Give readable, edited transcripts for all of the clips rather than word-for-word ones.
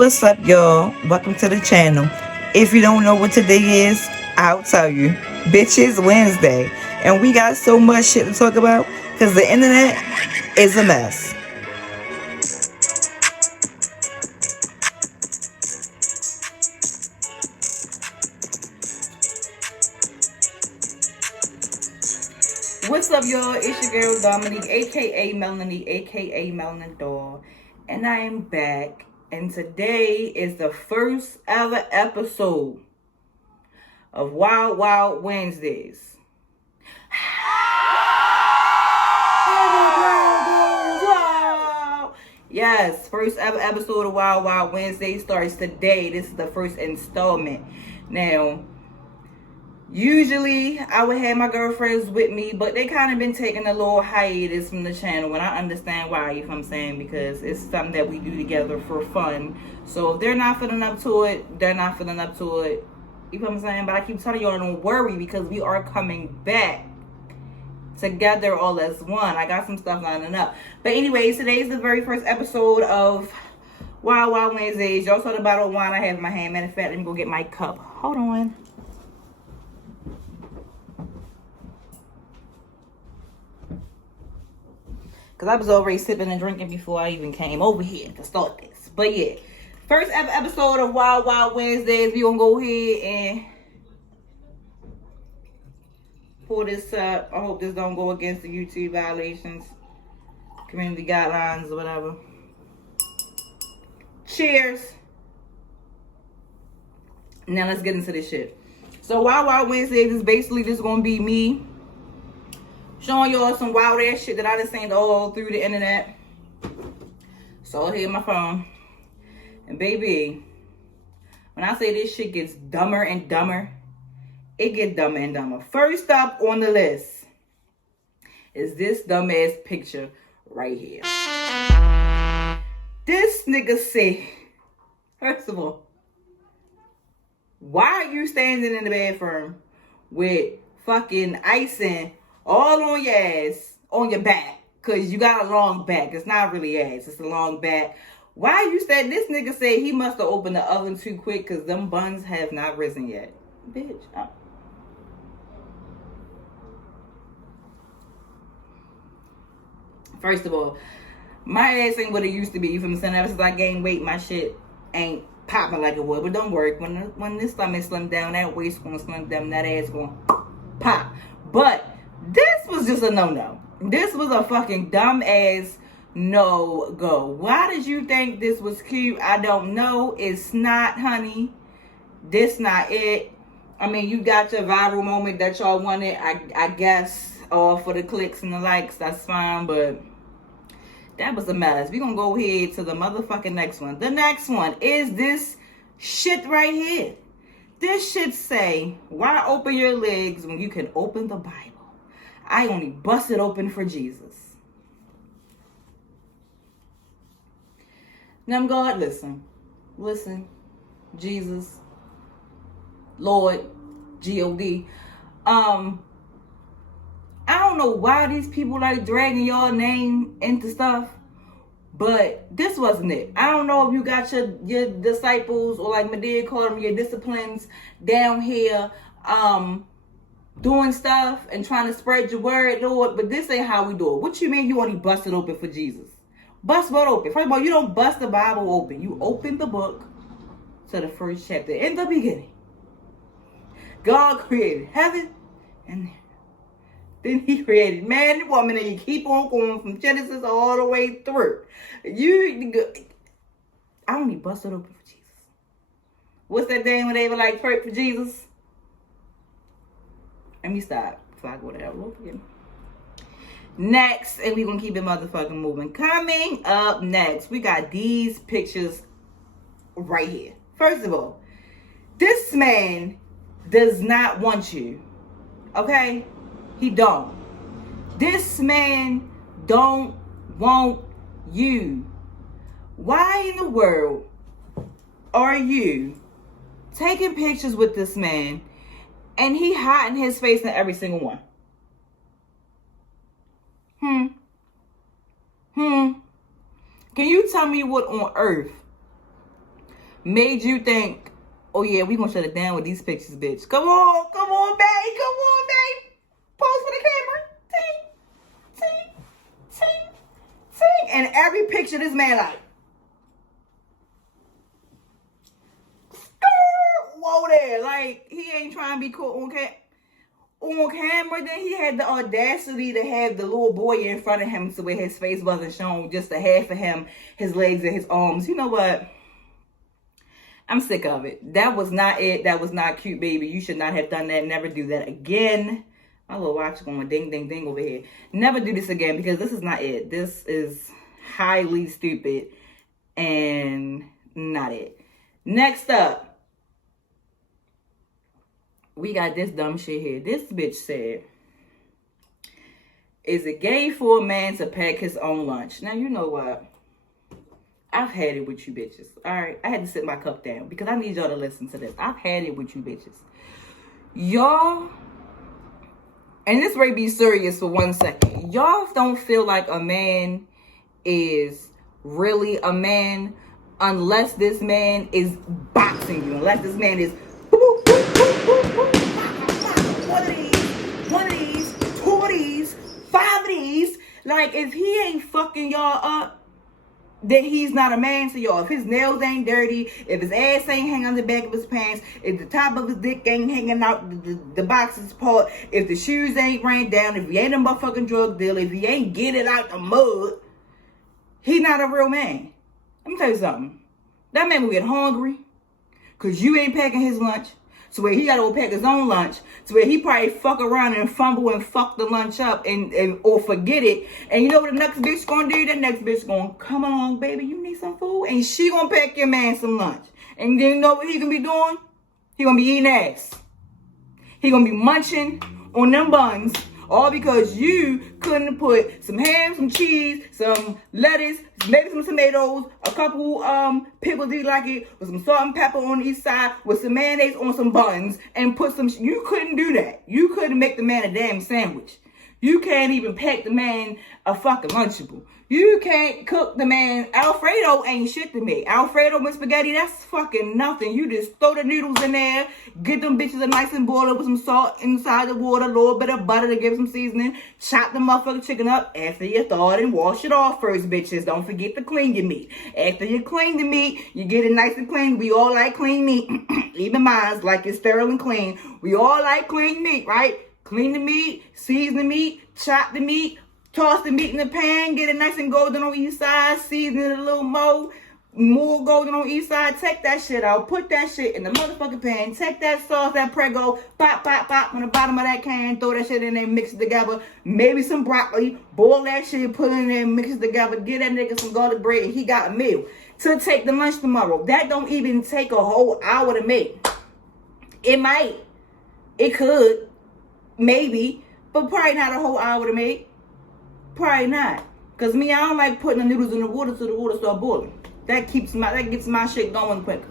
What's up, y'all? Welcome to the channel. If you don't know what today is, I'll tell you. Bitches Wednesday. And we got so much shit to talk about because the internet is a mess. What's up, y'all? It's your girl Dominique, aka Melanie, aka Melanin Doll. And I am back. And today is the first ever episode of Wild Wild Wednesdays. Yes, first ever episode of Wild Wild Wednesday starts today. This is the first installment. Now, usually I would have my girlfriends with me, but they kind of been taking a little hiatus from the channel, and I understand why, if I'm saying, because it's something that we do together for fun. So if they're not feeling up to it, they're not feeling up to it. You know what I'm saying? But I keep telling y'all, don't worry, because we are coming back together all as one. I got some stuff lining up. But anyways, today's the very first episode of Wild Wild Wednesdays. Y'all saw the bottle of wine I have in my hand. Matter of fact, let me go get my cup. Hold on. Because I was already sipping and drinking before I even came over here to start this. But yeah, first ever episode of Wild Wild Wednesdays. We gonna go ahead and pull this up. I hope this don't go against the YouTube violations, community guidelines, or whatever. Cheers. Now let's get into this shit. So Wild Wild Wednesdays is basically just gonna be me showing y'all some wild ass shit that I just seen all through the internet. So here my phone. And baby, when I say this shit gets dumber and dumber, it gets dumber and dumber. First up on the list is this dumbass picture right here. This nigga said, first of all, why are you standing in the bathroom with fucking icing all on your ass, on your back? Because you got a long back. It's not really ass, it's a long back. Why you standing? This nigga said he must have opened the oven too quick because them buns have not risen yet. Bitch. First of all, my ass ain't what it used to be. You feel me? Saying ever since I gained weight, my shit ain't popping like it would. But don't worry, when this stomach slim down, that waist gonna slim down, that ass gonna pop. But this was just a no-no. This was a fucking dumb ass no-go. Why did you think this was cute? I don't know. It's not, honey. This not it. I mean, you got your viral moment that y'all wanted, I guess, all for the clicks and the likes. That's fine, but that was a mess. We're gonna go ahead to the motherfucking next one. The next one is this shit right here. This shit say, why open your legs when you can open the Bible? I only bust it open for Jesus. Now, God, listen. Listen. Jesus. Lord. G-O-D. I don't know why these people like dragging your name into stuff, but this wasn't it. I don't know if you got your disciples, or like Medea called them, your disciplines down here doing stuff and trying to spread your word, Lord, but this ain't how we do it. What you mean you only bust it open for Jesus? Bust what open? First of all, you don't bust the Bible open. You open the book to the first chapter. In the beginning, God created heaven and earth. Then he created man and woman, and you keep on going from Genesis all the way through. I only busted open for Jesus. What's that thing when they were like, pray for Jesus? Let me stop before I go there. Next, and we're going to keep it motherfucking moving. Coming up next, we got these pictures right here. First of all, this man does not want you. Okay? He don't. This man don't want you. Why in the world are you taking pictures with this man and he hiding his face in every single one? Can you tell me what on earth made you think, oh yeah, we gonna shut it down with these pictures, bitch. Come on, babe. Pose for the camera. Ting. And every picture, this man like, whoa there. Like, he ain't trying to be cool on camera. Then he had the audacity to have the little boy in front of him so where his face wasn't shown, just a half of him, his legs and his arms. You know what? I'm sick of it. That was not it. That was not cute, baby. You should not have done that. Never do that again. My little watch going ding, ding, ding over here. Never do this again because this is not it. This is highly stupid and not it. Next up, we got this dumb shit here. This bitch said, is it gay for a man to pack his own lunch? Now, you know what? I've had it with you bitches. All right. I had to sit my cup down because I need y'all to listen to this. I've had it with you bitches. Y'all, and this may be serious for 1 second. Y'all don't feel like a man is really a man unless this man is boxing you. Unless this man is one of these, two of these, five of these. Like, if he ain't fucking y'all up, that he's not a man to y'all. If his nails ain't dirty, if his ass ain't hanging on the back of his pants, if the top of his dick ain't hanging out the box's part, if the shoes ain't ran down, if he ain't a motherfucking drug dealer, if he ain't get it out the mud, he's not a real man. Let me tell you something. That man will get hungry because you ain't packing his lunch. So where he got to go pack his own lunch. So where he probably fuck around and fumble and fuck the lunch up and or forget it. And you know what the next bitch gonna do? The next bitch gonna come along, baby, you need some food? And she gonna pack your man some lunch. And then you know what he gonna be doing? He gonna be eating ass. He gonna be munching on them buns. All because you couldn't put some ham, some cheese, some lettuce, maybe some tomatoes, a couple pickles, do you like it, with some salt and pepper on each side, with some mayonnaise on some buns, and put some, you couldn't do that. You couldn't make the man a damn sandwich. You can't even pack the man a fucking Lunchable. You can't cook the man. Alfredo ain't shit to me. Alfredo with spaghetti, that's fucking nothing. You just throw the noodles in there, get them bitches a nice and boil up with some salt inside the water, a little bit of butter to give some seasoning, chop the motherfucking chicken up after you thaw it and wash it off first, bitches. Don't forget to clean your meat. After you clean the meat, you get it nice and clean. We all like clean meat. Even mine's like it's sterile and clean. We all like clean meat, right? Clean the meat, season the meat, chop the meat, toss the meat in the pan, get it nice and golden on each side, season it a little more golden on each side. Take that shit out, put that shit in the motherfucking pan, take that sauce, that Prego, pop on the bottom of that can, throw that shit in there, mix it together, maybe some broccoli, boil that shit, put it in there, mix it together, get that nigga some garlic bread, and he got a meal to take the lunch tomorrow. That don't even take a whole hour to make. It might, it could, maybe, but probably not a whole hour to make. Probably not. Because me, I don't like putting the noodles in the water till the water start boiling. That gets my shit going quicker.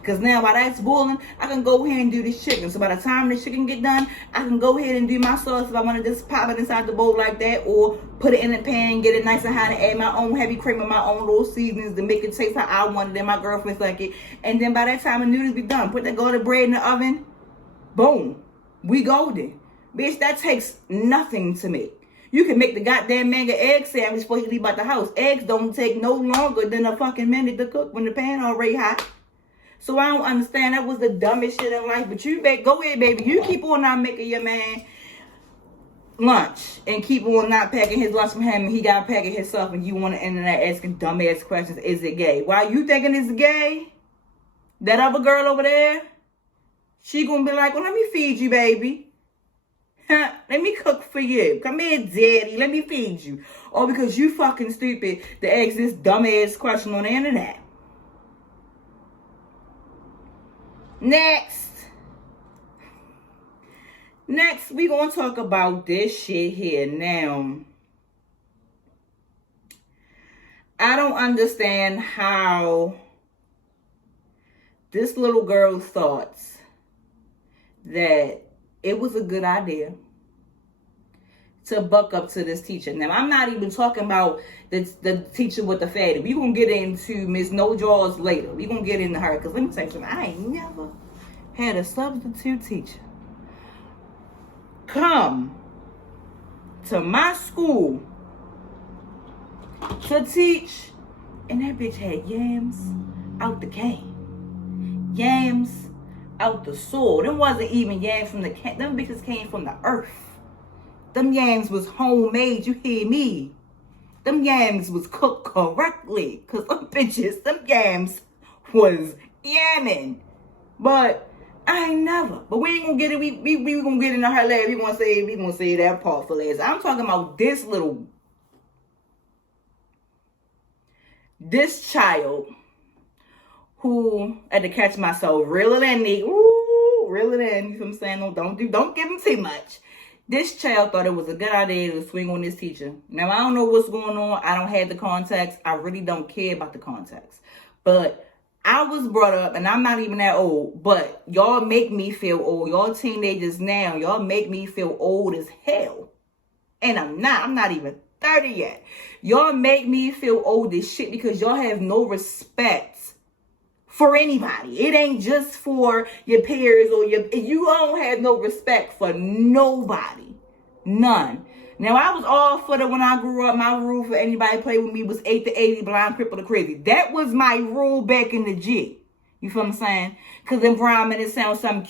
Because now while that's boiling, I can go ahead and do this chicken. So by the time the chicken get done, I can go ahead and do my sauce if I want to just pop it inside the bowl like that, or put it in the pan, get it nice and hot, and add my own heavy cream and my own little seasonings to make it taste how I want it and my girlfriend's like it. And then by that time the noodles be done, put that garlic bread in the oven, boom, we golden. Bitch, that takes nothing to make. You can make the goddamn mango egg sandwich before you leave out the house. Eggs don't take no longer than a fucking minute to cook when the pan already hot. So I don't understand. That was the dumbest shit in life. But you go ahead, baby. You keep on not making your man lunch and keep on not packing his lunch from him, and he got to pack it himself, and you want to end up asking dumbass questions. Is it gay? Why you thinking it's gay? That other girl over there, she gonna be like, well, let me feed you, baby. Let me cook for you. Come here, daddy. Let me feed you. Or because you fucking stupid to ask this dumbass question on the internet. Next, we going to talk about this shit here. Now, I don't understand how this little girl thought that it was a good idea to buck up to this teacher. Now, I'm not even talking about the teacher with the fatty. We're going to get into Miss No Jaws later. We're going to get into her. Because let me tell you something. I ain't never had a substitute teacher come to my school to teach, and that bitch had yams out the can. Yams out the soil. Them wasn't even yams from the can. Them bitches came from the earth. Them yams was homemade, you hear me? Them yams was cooked correctly. Because them bitches, them yams was yamming. But I ain't never. But we ain't gonna get it. We gonna get into her lab. We gonna say that part for last. I'm talking about this child who I had to catch myself reeling in. You know what I'm saying? Don't give him too much. This child thought it was a good idea to swing on this teacher. Now, I don't know what's going on. I don't have the context. I really don't care about the context. But I was brought up, and I'm not even that old, but y'all make me feel old. Y'all teenagers now, y'all make me feel old as hell. And I'm not even 30 yet. Y'all make me feel old as shit because y'all have no respect for anybody. It ain't just for your peers or you don't have no respect for nobody. None. Now, I was all for the when I grew up, my rule for anybody to play with me was 8 to 80, blind, crippled, or crazy. That was my rule back in the G. You feel what I'm saying? Because in Brahmin, it sounds something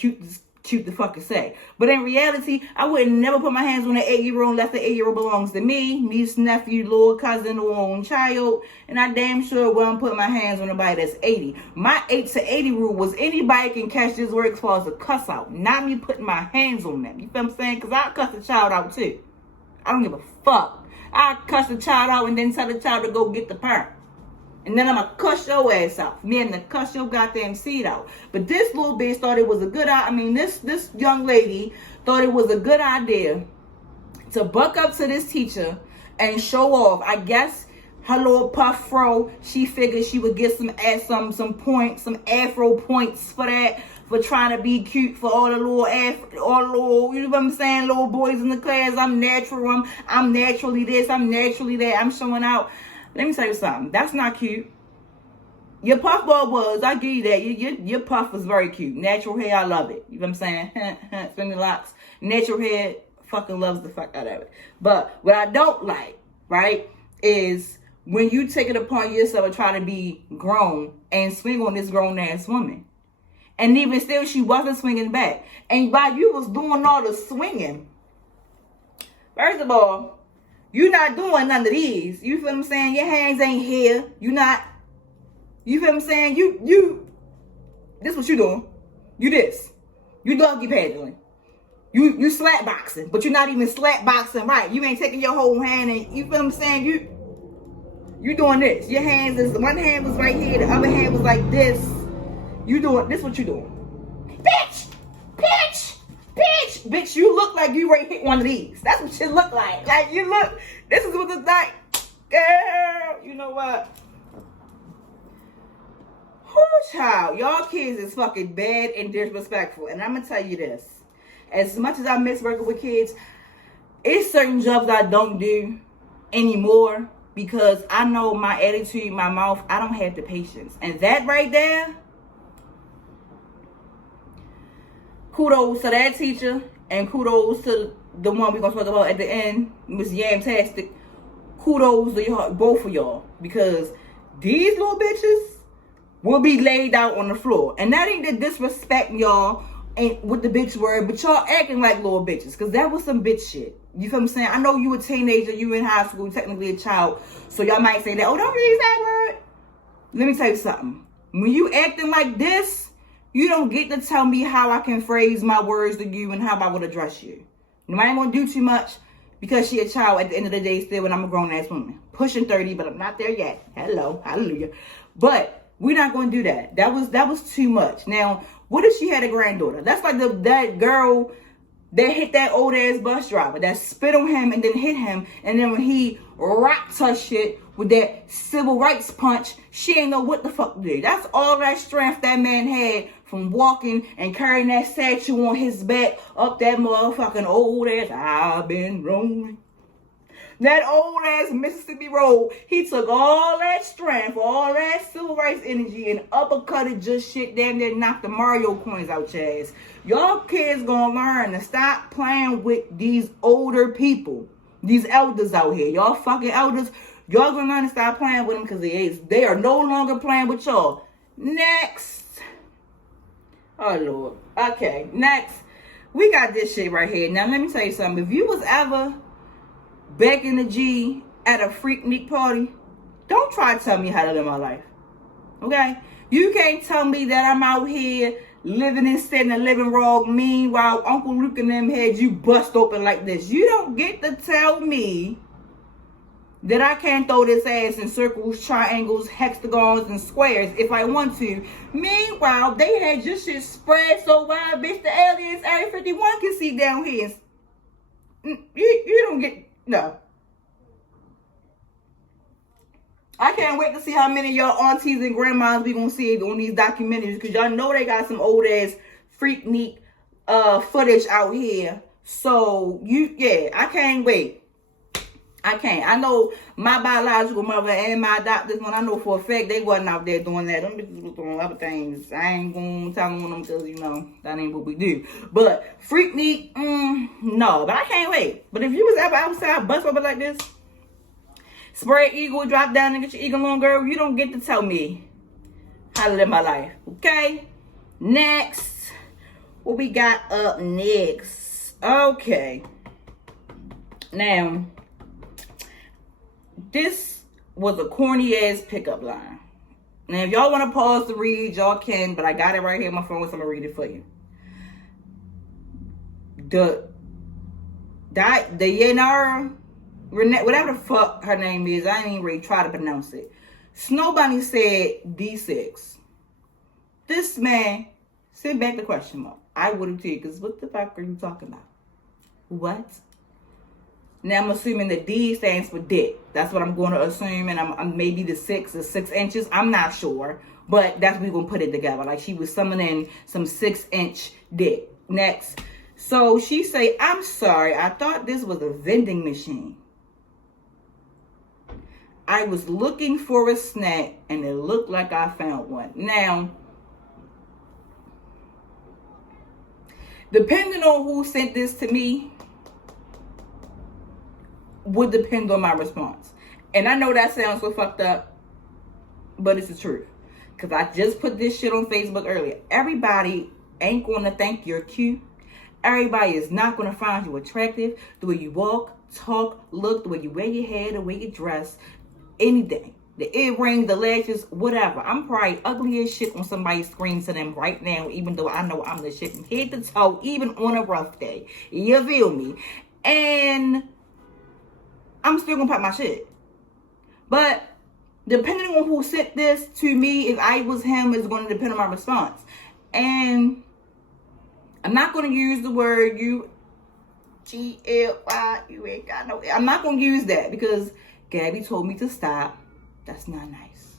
cute to fucking say. But in reality, I would never put my hands on an 8-year-old unless the 8-year-old belongs to me, nephew, little cousin, or own child. And I damn sure wouldn't put my hands on nobody that's 80. My 8 to 80 rule was anybody can catch this word as far as a cuss out. Not me putting my hands on them. You feel what I'm saying? Because I cuss a child out too. I don't give a fuck. I cuss the child out and then tell the child to go get the parent. And then I'm going to cuss your ass out. Me and to cuss your goddamn seed out. But this little bitch thought it was a good idea. This young lady thought it was a good idea to buck up to this teacher and show off. I guess her little puff fro, she figured she would get some points, some afro points for that. For trying to be cute for all the little, you know what I'm saying, little boys in the class. I'm natural. I'm naturally this. I'm naturally that. I'm showing out. Let me tell you something. That's not cute. Your puffball was. I give you that. Your puff was very cute. Natural hair. I love it. You know what I'm saying? Spinning locks. Natural hair. Fucking loves the fuck out of it. But what I don't like, right, is when you take it upon yourself and try to be grown and swing on this grown ass woman. And even still, she wasn't swinging back. And while you was doing all the swinging, first of all, you're not doing none of these. You feel what I'm saying? Your hands ain't here. You not. You feel what I'm saying? This what you doing. You this. You doggy paddling. You slap boxing. But you're not even slap boxing right. You ain't taking your whole hand and, you feel what I'm saying? You doing this. Your hands is, one hand was right here. The other hand was like this. You doing, this what you doing. Bitch! Bitch, you look like you ready to hit one of these. That's what you look like. Like, you look, this is what it's like. Girl, you know what? Whoo, child. Y'all kids is fucking bad and disrespectful. And I'm going to tell you this. As much as I miss working with kids, it's certain jobs I don't do anymore because I know my attitude, my mouth, I don't have the patience. And that right there, kudos to that teacher and kudos to the one we're going to talk about at the end, Miss Yamtastic. Kudos to y'all, both of y'all, because these little bitches will be laid out on the floor. And that ain't to disrespect y'all ain't with the bitch word, but y'all acting like little bitches, because that was some bitch shit. You feel what I'm saying? I know you a teenager, you in high school, technically a child, so y'all might say that, oh, don't use that word. Let me tell you something. When you acting like this, you don't get to tell me how I can phrase my words to you and how I would address you. And I ain't going to do too much because she a child at the end of the day still when I'm a grown-ass woman. Pushing 30, but I'm not there yet. Hello. Hallelujah. But we're not going to do that. That was too much. Now, what if she had a granddaughter? That's like that girl that hit that old-ass bus driver that spit on him and then hit him. And then when he rocked her shit with that civil rights punch, she ain't know what the fuck to do. That's all that strength that man had from walking and carrying that statue on his back up that motherfucking old ass. I've been rolling. That old ass Mississippi Road. He took all that strength, all that civil rights energy, and uppercutted just shit damn near knocked the Mario coins out your ass. Y'all kids gonna learn to stop playing with these older people. These elders out here. Y'all fucking elders. Y'all gonna learn to stop playing with them because they are no longer playing with y'all. Next. Oh, Lord. Okay, next. We got this shit right here. Now, let me tell you something. If you was ever back in the G at a freak meat party, don't try to tell me how to live my life. Okay? You can't tell me that I'm out here living and sitting and living wrong. Meanwhile, Uncle Luke and them had you bust open like this. You don't get to tell me that I can't throw this ass in circles, triangles, hexagons, and squares if I want to. Meanwhile, they had your shit spread so wide, bitch, the aliens Area 51 can see down here. You don't get... No. I can't wait to see how many of y'all aunties and grandmas we gonna see on these documentaries, because y'all know they got some old ass freak neat footage out here. So I can't wait. I can't. I know my biological mother and my adopted one. I know for a fact they wasn't out there doing that. Them bitches was doing other things. I ain't gonna tell them because that ain't what we do. But freak neat, no. But I can't wait. But if you was ever outside, bust over like this, spread eagle, drop down and get your eagle on, girl, you don't get to tell me how to live my life. Okay. Next, what we got up next? Okay. Now, this was a corny ass pickup line. Now, if y'all want to pause to read, y'all can, but I got it right here on my phone, so I'm going to read it for you. The Yenara, whatever the fuck her name is, I ain't even really try to pronounce it. Snow Bunny said D6. This man, send back the question mark. I would have too, because what the fuck are you talking about? What? Now, I'm assuming the D stands for dick. That's what I'm going to assume. And I'm maybe the 6 inches. I'm not sure. But that's what we're going to put it together. Like she was summoning some 6-inch dick. Next. So she say, I'm sorry. I thought this was a vending machine. I was looking for a snack and it looked like I found one. Now, depending on who sent this to me, would depend on my response. And I know that sounds so fucked up, but it's the truth. Because I just put this shit on Facebook earlier. Everybody ain't going to think you're cute. Everybody is not going to find you attractive. The way you walk, talk, look, the way you wear your hair, the way you dress, anything. The earrings, the lashes, whatever. I'm probably ugly as shit on somebody's screen to them right now, even though I know I'm the shit from head to toe, even on a rough day. You feel me? And I'm still gonna pop my shit. But depending on who sent this to me, if I was him, it's going to depend on my response. And I'm not going to use the word GLY. You ain't got no. I'm not going to use that because Gabby told me to stop. That's not nice.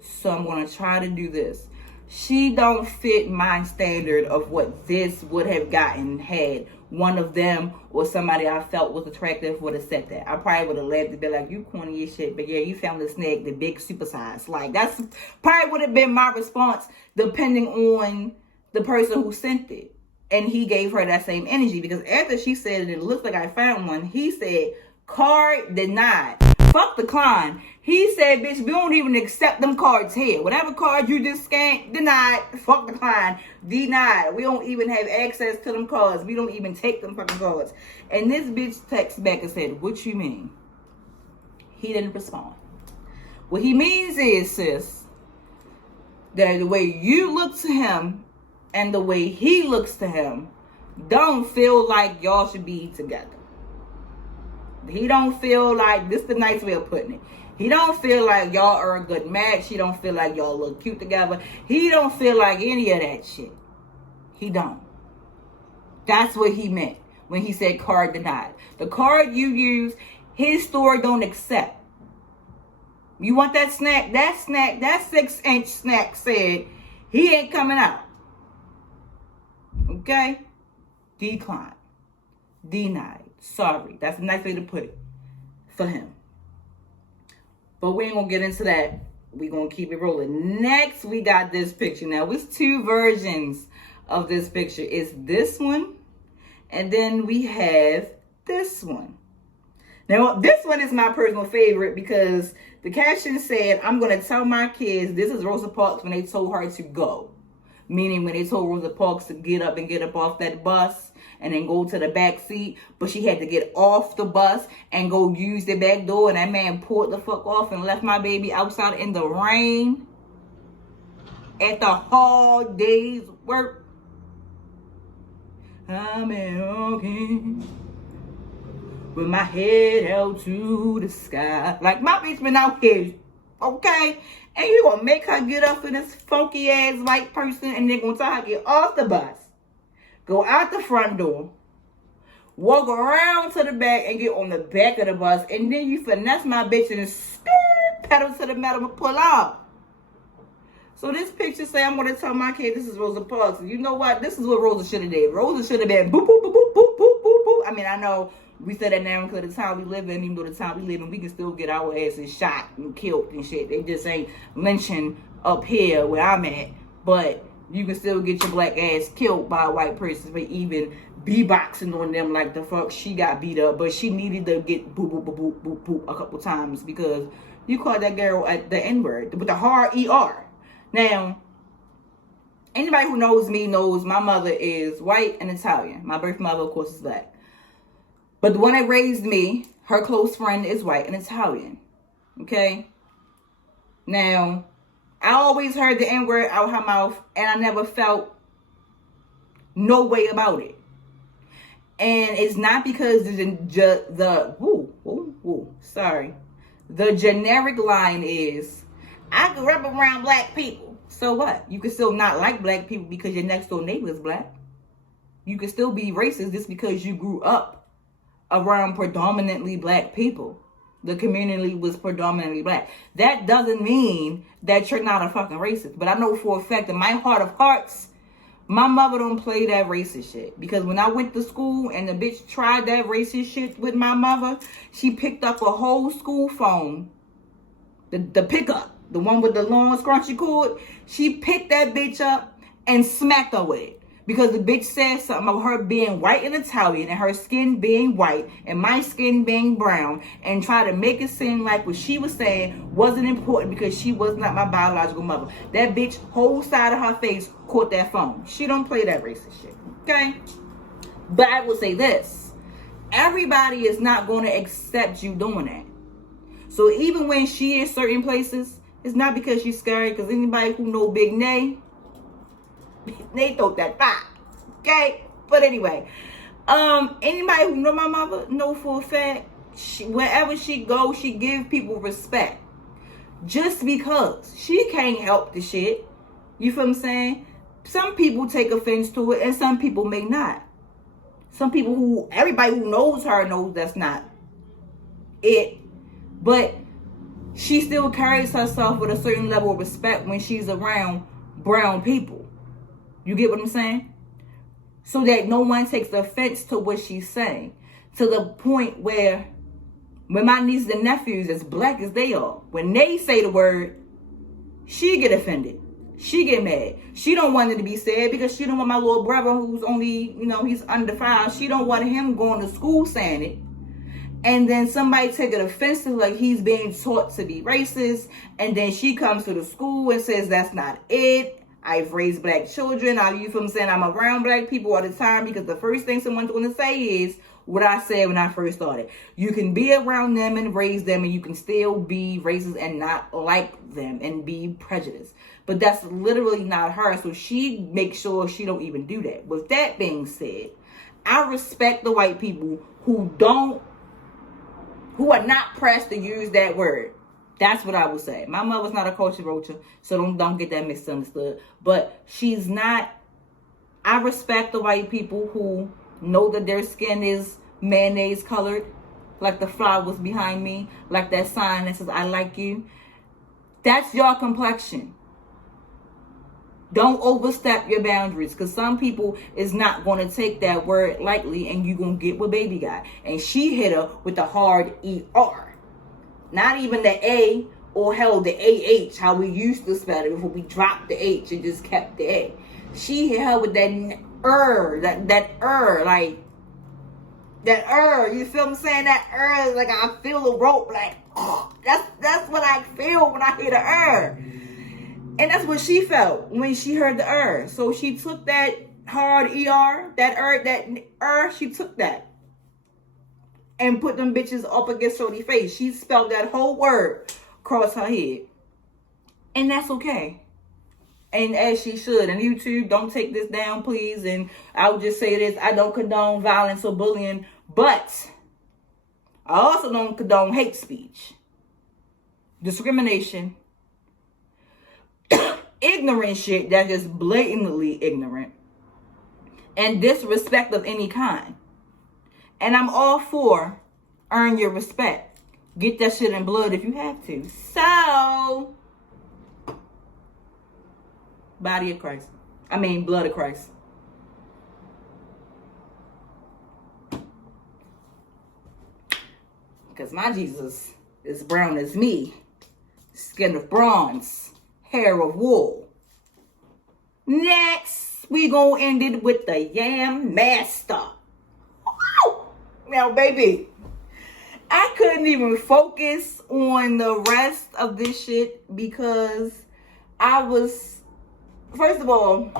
So I'm going to try to do this. She don't fit my standard of what this would have gotten had one of them or somebody I felt was attractive would have said that. I probably would have laughed and be like, you corny as shit, but yeah, you found the snake, the big super size. Like, that's probably would have been my response depending on the person who sent it. And he gave her that same energy because after she said it looked like I found one, he said, card denied. Fuck decline. He said, bitch, we don't even accept them cards here. Whatever card you just scanned, denied. Fuck decline. Denied. We don't even have access to them cards. We don't even take them fucking cards. And this bitch texted back and said, what you mean? He didn't respond. What he means is, sis, that the way you look to him and the way he looks to him don't feel like y'all should be together. He don't feel like, this is the nice way of putting it. He don't feel like y'all are a good match. He don't feel like y'all look cute together. He don't feel like any of that shit. He don't. That's what he meant when he said card denied. The card you use, his store don't accept. You want that snack? That 6-inch snack said he ain't coming out. Okay? Decline. Denied. Sorry. That's a nice way to put it for him. But we ain't gonna get into that. We gonna keep it rolling. Next, we got this picture. Now, it's two versions of this picture. It's this one, and then we have this one. Now, this one is my personal favorite because the caption said, I'm gonna tell my kids this is Rosa Parks when they told her to go. Meaning when they told Rosa Parks to get up off that bus and then go to the back seat, but she had to get off the bus and go use the back door, and that man pulled the fuck off and left my baby outside in the rain at the hard day's work. I'm walking with my head held to the sky. Like, my bitch been out here, okay? And you gonna make her get up for this funky ass white person, and then gonna tell her to get off the bus, go out the front door, walk around to the back and get on the back of the bus, and then you finesse my bitch and pedal to the metal and pull off. So this picture say, I'm gonna tell my kid this is Rosa Parks. You know what? This is what Rosa should have did. Rosa should have been boop, boop, boop, boop, boop, boop, boop, boop. I mean, I know we said that now because the time we live in, even though the time we live in, we can still get our asses shot and killed and shit. They just ain't lynching up here where I'm at. But you can still get your black ass killed by a white person for even beatboxing on them like the fuck she got beat up. But she needed to get boop, boop, boop, boop, boop, boop a couple times because you called that girl the N-word with the hard ER. Now, anybody who knows me knows my mother is white and Italian. My birth mother, of course, is black. But the one that raised me, her close friend is white and Italian. Okay? Now, I always heard the N-word out her mouth, and I never felt no way about it. And it's not because the generic line is, I grew up around black people. So what? You can still not like black people because your next door neighbor is black. You can still be racist just because you grew up around predominantly black people. The community was predominantly black. That doesn't mean that you're not a fucking racist. But I know for a fact, in my heart of hearts, my mother don't play that racist shit. Because when I went to school and the bitch tried that racist shit with my mother, she picked up a whole school phone. The pickup. The one with the long scrunchy cord. She picked that bitch up and smacked her with it. Because the bitch said something about her being white and Italian and her skin being white and my skin being brown, and try to make it seem like what she was saying wasn't important because she was not my biological mother. That bitch, whole side of her face caught that phone. She don't play that racist shit. Okay? But I will say this. Everybody is not going to accept you doing that. So even when she is certain places, it's not because she's scary, because anybody who know Big Nay, they thought that thought. Okay? But anyway, anybody who know my mother know for a fact, wherever she goes, she give people respect. Just because she can't help the shit. You feel what I'm saying? Some people take offense to it and some people may not. Some people everybody who knows her knows that's not it. But she still carries herself with a certain level of respect when she's around brown people. You get what I'm saying? So that no one takes offense to what she's saying. To the point where when my nieces and nephews, as black as they are, when they say the word, she get offended. She get mad. She don't want it to be said because she don't want my little brother who's only, he's under 5. She don't want him going to school saying it. And then somebody take it offensive, like he's being taught to be racist. And then she comes to the school and says, that's not it. I've raised black children. You feel what I'm saying? I'm around black people all the time because the first thing someone's going to say is what I said when I first started. You can be around them and raise them, and you can still be racist and not like them and be prejudiced. But that's literally not her. So she makes sure she don't even do that. With that being said, I respect the white people who are not pressed to use that word. That's what I would say. My mother's not a culture roacher, so don't get that misunderstood. But she's not. I respect the white people who know that their skin is mayonnaise colored, like the flowers behind me, like that sign that says, I like you. That's your complexion. Don't overstep your boundaries, because some people is not going to take that word lightly, and you're going to get what baby got. And she hit her with the hard ER. Not even the A, or hell, the AH, how we used to spell it before we dropped the H and just kept the A. She hit her with that you feel what I'm saying? That like I feel the rope, like, oh, that's what I feel when I hear the And that's what she felt when she heard the So she took that hard ER, she took that and put them bitches up against Shorty's face. She spelled that whole word across her head. And that's okay. And as she should. And YouTube, don't take this down, please. And I would just say this: I don't condone violence or bullying, but I also don't condone hate speech, discrimination, ignorant shit that's just blatantly ignorant, and disrespect of any kind. And I'm all for earn your respect. Get that shit in blood if you have to. So, body of Christ. Blood of Christ. Because my Jesus is brown as me. Skin of bronze. Hair of wool. Next, we gonna end it with the Yam Master. Woo! Now, baby, I couldn't even focus on the rest of this shit because I was... First of all,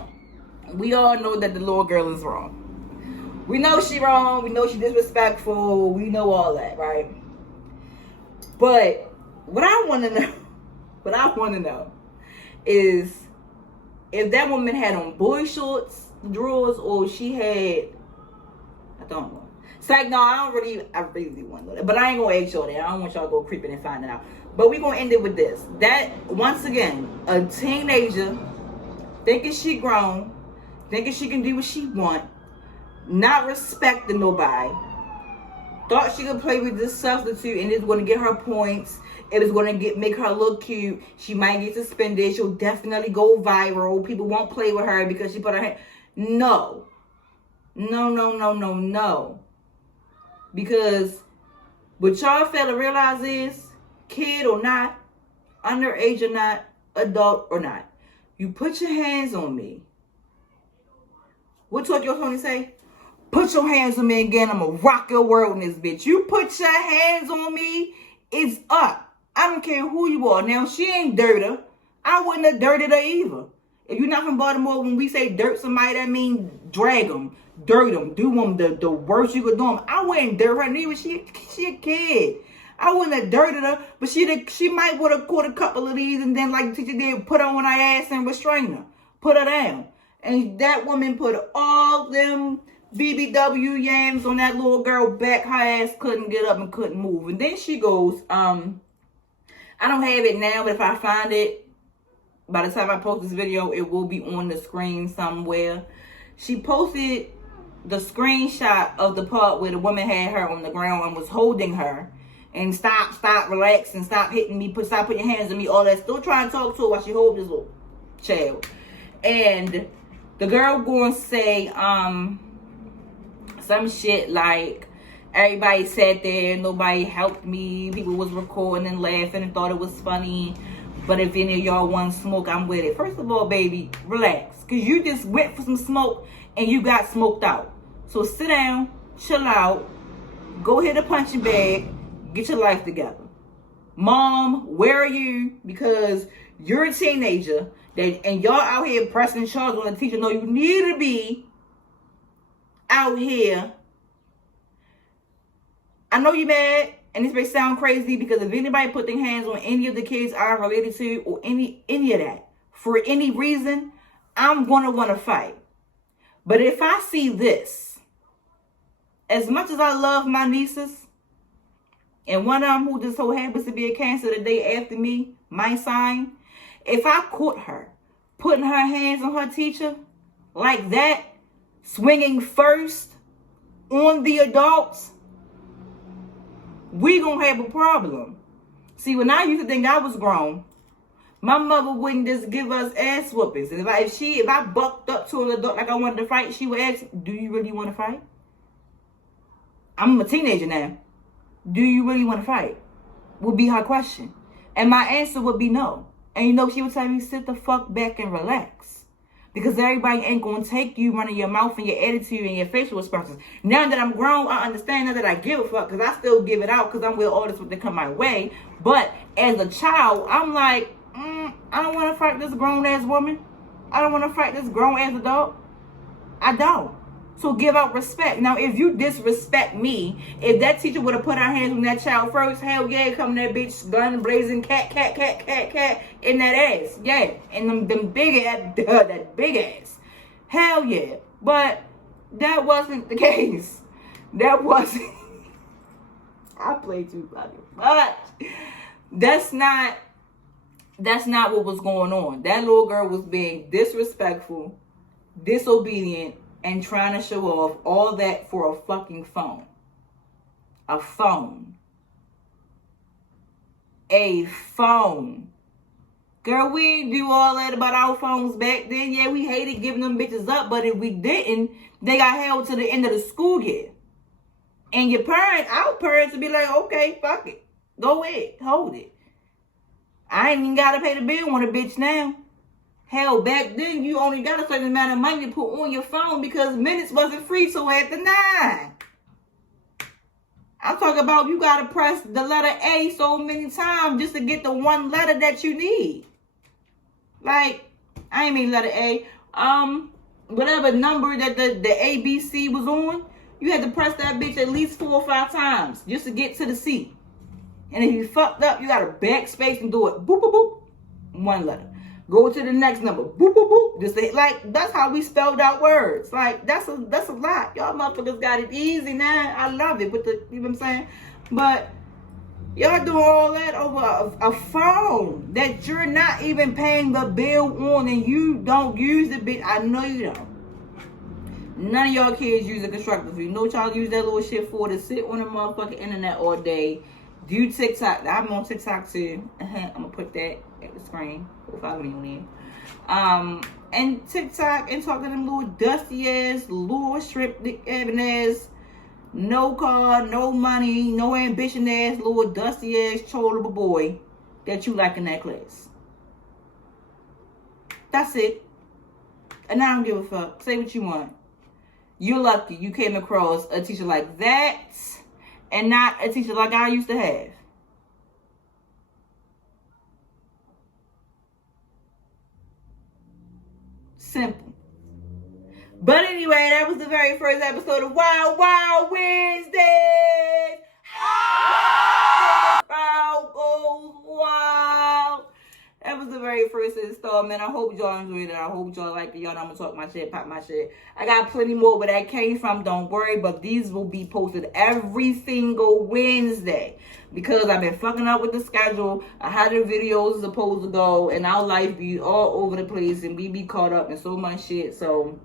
we all know that the little girl is wrong. We know she wrong. We know she disrespectful. We know all that, right? But what I want to know is if that woman had on boy shorts, drawers, or she had, I don't know. It's like, no, I really want to know that. But I ain't going to ask y'all that. I don't want y'all to go creeping and finding out. But we're going to end it with this. That, once again, a teenager thinking she grown, thinking she can do what she want, not respecting nobody, thought she could play with this substitute and it's going to get her points. It is going to make her look cute. She might get suspended. She'll definitely go viral. People won't play with her because she put her hand. No. Because what y'all fail to realize is, kid or not, underage or not, adult or not, you put your hands on me. What told your Tony say? Put your hands on me again. I'm going to rock your world in this bitch. You put your hands on me, it's up. I don't care who you are. Now, she ain't dirt her. I wouldn't have dirted her either. If you're not from Baltimore, when we say dirt somebody, that means drag them, dirt them, do them the worst you could do them. I wouldn't dirt her neither. She a kid. I wouldn't have dirted her, but she might would have caught a couple of these and then, like the teacher did, put her on her ass and restrain her. Put her down. And that woman put all them BBW yams on that little girl back. Her ass couldn't get up and couldn't move. And then she goes, I don't have it now, but if I find it, by the time I post this video, it will be on the screen somewhere. She posted the screenshot of the part where the woman had her on the ground and was holding her. And stop, relax, and stop hitting me. Stop putting your hands on me. All that. Still trying to talk to her while she holds this little child. And the girl going to say some shit like, everybody sat there, nobody helped me. People was recording and laughing and thought it was funny. But if any of y'all want smoke, I'm with it. First of all, baby, relax. Because you just went for some smoke and you got smoked out. So sit down, chill out, go hit a punching bag, get your life together. Mom, where are you? Because you're a teenager and y'all out here pressing charges on the teacher. No, you need to be out here. I know you mad, and this may sound crazy because if anybody put their hands on any of the kids I'm related to or any of that for any reason, I'm going to want to fight. But if I see this, as much as I love my nieces, and one of them who just so happens to be a Cancer the day after me, my sign, if I caught her putting her hands on her teacher like that, swinging first on the adults, we gonna have a problem. See, when I used to think I was grown, My mother wouldn't just give us ass whoopings. And if I bucked up to an adult like I wanted to fight, she would ask, do you really want to fight? I'm a teenager now. Do you really want to fight? Would be her question. And my answer would be no. And you know, she would tell me, sit the fuck back and relax. Because everybody ain't going to take you running your mouth and your attitude and your facial expressions. Now that I'm grown, I understand now that I give a fuck. Because I still give it out because I'm with all this when they come my way. But as a child, I'm like, I don't want to fight this grown-ass woman. I don't want to fight this grown-ass adult. I don't. So give out respect. Now, if you disrespect me, if that teacher would have put her hands on that child first, hell yeah, come that bitch, gun blazing, cat, in that ass. Yeah, and them big ass, that big ass. Hell yeah. But that wasn't the case. That wasn't. I play too fucking much. That's not what was going on. That little girl was being disrespectful, disobedient, and trying to show off all that for a fucking phone. A phone. A phone. Girl, we didn't do all that about our phones back then. Yeah, we hated giving them bitches up, but if we didn't, they got held to the end of the school year. And our parents would be like, okay, fuck it. Go ahead, hold it. I ain't even gotta pay the bill on a bitch now. Hell, back then, you only got a certain amount of money to put on your phone because minutes wasn't free till after 9. I'm talking about you got to press the letter A so many times just to get the one letter that you need. Like, I ain't mean letter A. Whatever number that the ABC was on, you had to press that bitch at least 4 or 5 times just to get to the C. And if you fucked up, you got to backspace and do it. Boop, boop, boop. One letter. Go to the next number. Boop, boop, boop. Just like, that's how we spelled out words. Like, that's a lot. Y'all motherfuckers got it easy now. I love it. You know what I'm saying? But y'all doing all that over a phone that you're not even paying the bill on and you don't use it, bitch. I know you don't. None of y'all kids use it constructively. You know what y'all use that little shit for? To sit on the motherfucking internet all day. Do TikTok. I'm on TikTok too. I'm gonna put that at the screen. Follow me on there. And TikTok and talk to them little dusty ass, little strip dick ass, no car, no money, no ambition ass, little dusty ass, cholesterol boy that you like in that class. That's it. And I don't give a fuck. Say what you want. You're lucky you came across a teacher like that and not a teacher like I used to have. Simple. But anyway, that was the very first episode of Wild Wild Wednesdays. Crowd goes wild. That was the very first installment. I hope y'all enjoyed it. I hope y'all liked it. Y'all know I'm gonna talk my shit, pop my shit. I got plenty more where that came from. Don't worry, but these will be posted every single Wednesday because I've been fucking up with the schedule. How the videos are supposed to go, and our life be all over the place, and we be caught up in so much shit. So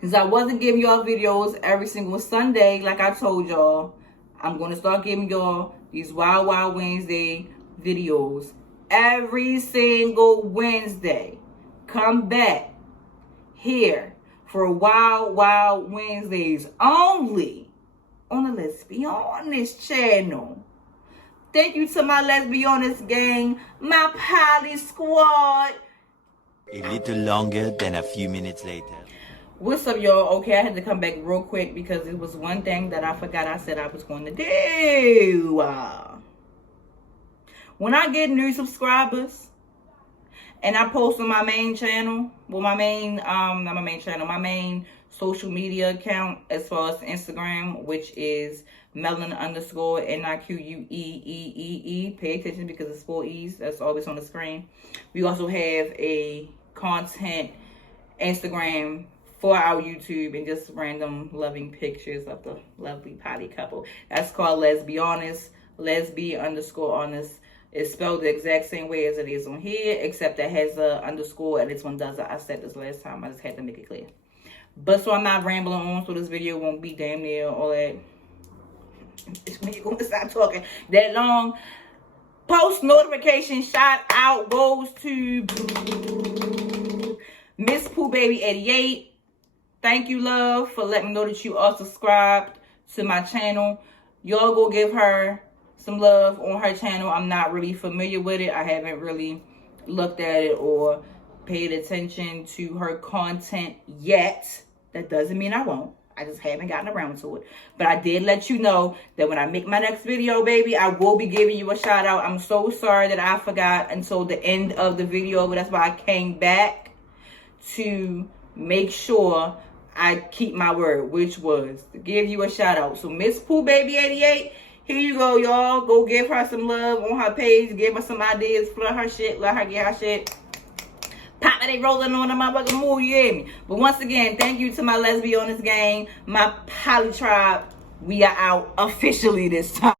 since I wasn't giving y'all videos every single Sunday, like I told y'all, I'm gonna start giving y'all these Wild Wild Wednesday videos every single Wednesday. Come back here for Wild Wild Wednesdays only on the Let's Be Honest channel. Thank you to my Let's Be Honest gang, my Poly Squad. A little longer than a few minutes later. What's up, y'all? Okay, I had to come back real quick because it was one thing that I forgot I said I was going to do. When I get new subscribers and I post on my main channel, well, my main social media account as far as Instagram, which is Melon_NIQUEEEE. Pay attention because it's 4 E's. That's always on the screen. We also have a content Instagram for our YouTube and just random loving pictures of the lovely potty couple. That's called Let's Be Honest. Lesbi_honest. It's spelled the exact same way as it is on here, except that has a underscore and this one doesn't. I said this last time. I just had to make it clear. But so I'm not rambling on, so this video won't be damn near all that. It's when you're going to stop talking that long. Post notification shout out goes to Miss Pooh Baby 88. Thank you, love, for letting me know that you are subscribed to my channel. Y'all go give her some love on her channel. I'm not really familiar with it. I haven't really looked at it or paid attention to her content yet. That doesn't mean I won't. I just haven't gotten around to it. But I did let you know that when I make my next video, baby, I will be giving you a shout out. I'm so sorry that I forgot until the end of the video, but that's why I came back to make sure I keep my word, which was to give you a shout out. So Miss Pooh Baby 88, here you go, y'all. Go give her some love on her page. Give her some ideas. Flood her shit. Let her get her shit. Pop it, they rolling on the motherfucking move, you hear me? But once again, thank you to my lesbian gang, my poly tribe. We are out officially this time.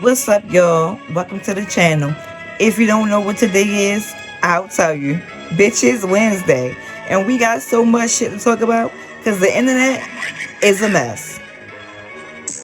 What's up, y'all? Welcome to the channel. If you don't know what today is, I'll tell you. Bitches Wednesday. And we got so much shit to talk about because the internet is a mess.